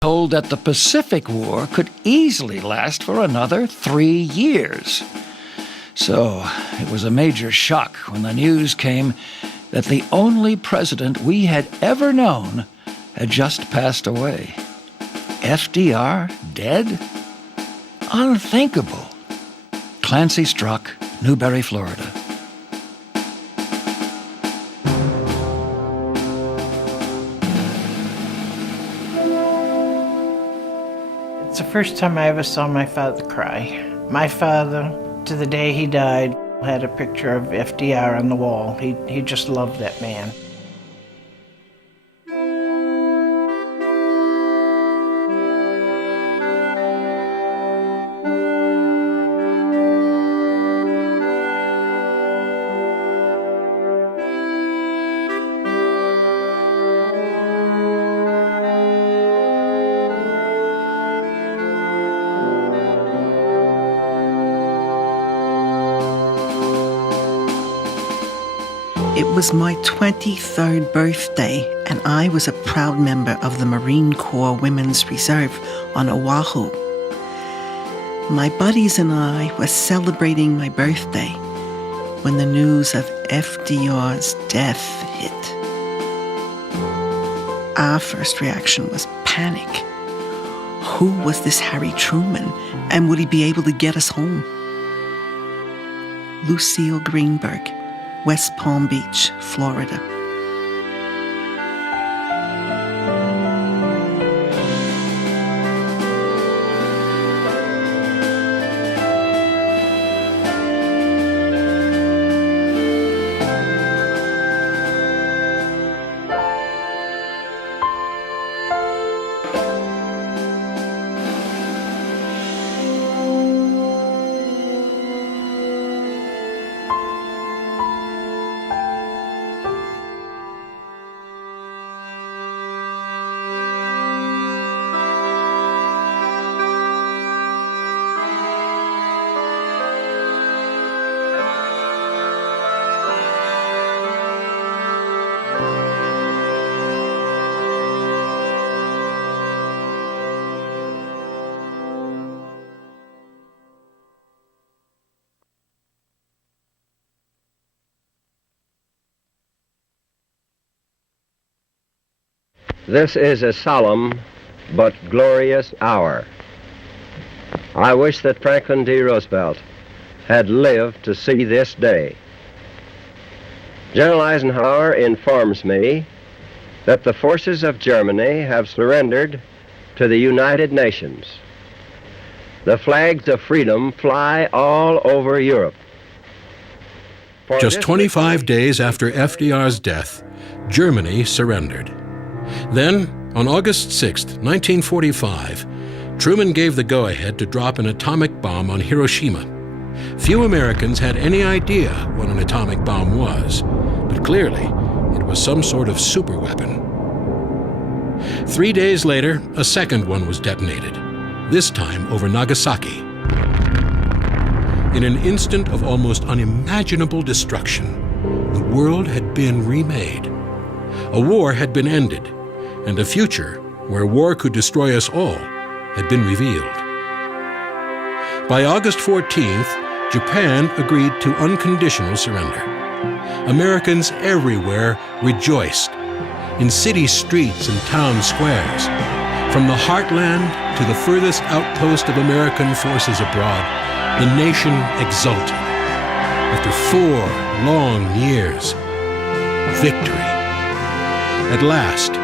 told that the Pacific War could easily last for another 3 years. So it was a major shock when the news came that the only president we had ever known had just passed away. FDR dead? Unthinkable. Clancy Struck, Newberry, Florida. It's the first time I ever saw my father cry. My father, to the day he died, had a picture of FDR on the wall. He just loved that man. It was my 23rd birthday, and I was a proud member of the Marine Corps Women's Reserve on Oahu. My buddies and I were celebrating my birthday when the news of FDR's death hit. Our first reaction was panic. Who was this Harry Truman, and would he be able to get us home? Lucille Greenberg, West Palm Beach, Florida. This is a solemn but glorious hour. I wish that Franklin D. Roosevelt had lived to see this day. General Eisenhower informs me that the forces of Germany have surrendered to the United Nations. The flags of freedom fly all over Europe. Just 25 days after FDR's death, Germany surrendered. Then, on August 6, 1945, Truman gave the go-ahead to drop an atomic bomb on Hiroshima. Few Americans had any idea what an atomic bomb was, but clearly it was some sort of superweapon. 3 days later, a second one was detonated, this time over Nagasaki. In an instant of almost unimaginable destruction, the world had been remade. A war had been ended, and a future where war could destroy us all had been revealed. By August 14th, Japan agreed to unconditional surrender. Americans everywhere rejoiced. In city streets and town squares, from the heartland to the furthest outpost of American forces abroad, the nation exulted. After 4 long years, victory. At last,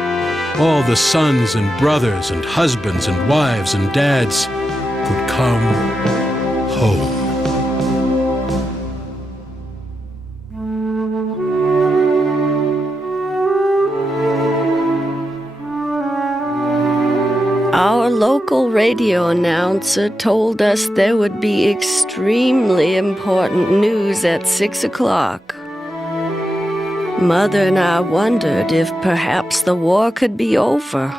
all the sons and brothers and husbands and wives and dads could come home. Our local radio announcer told us there would be extremely important news at 6 o'clock. Mother and I wondered if perhaps the war could be over.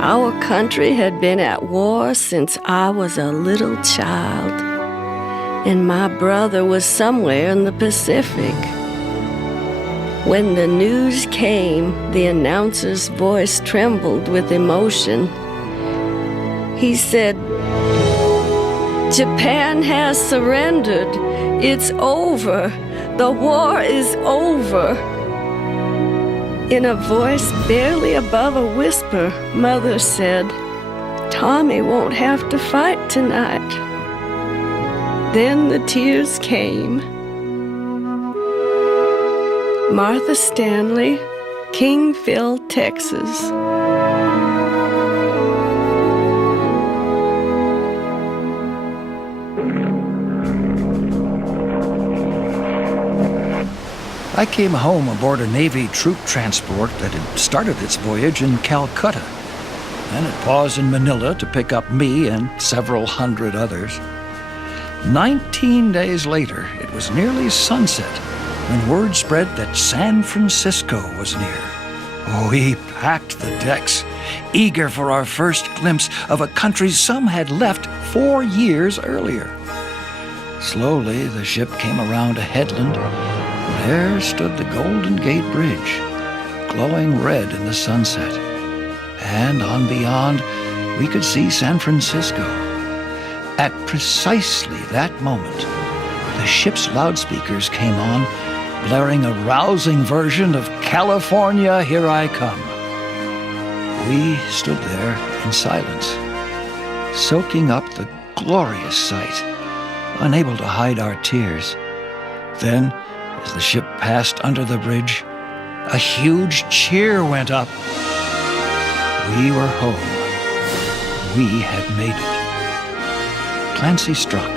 Our country had been at war since I was a little child, and my brother was somewhere in the Pacific. When the news came, the announcer's voice trembled with emotion. He said, "Japan has surrendered. It's over. The war is over." In a voice barely above a whisper, Mother said, "Tommy won't have to fight tonight." Then the tears came. Martha Stanley, Kingville, Texas. I came home aboard a Navy troop transport that had started its voyage in Calcutta. Then it paused in Manila to pick up me and several hundred others. 19 days later, it was nearly sunset when word spread that San Francisco was near. We packed the decks, eager for our first glimpse of a country some had left 4 years earlier. Slowly, the ship came around a headland. There stood the Golden Gate Bridge, glowing red in the sunset. And on beyond, we could see San Francisco. At precisely that moment, the ship's loudspeakers came on, blaring a rousing version of "California, Here I Come." We stood there in silence, soaking up the glorious sight, unable to hide our tears. Then, as the ship passed under the bridge, a huge cheer went up. We were home. We had made it. Clancy struck.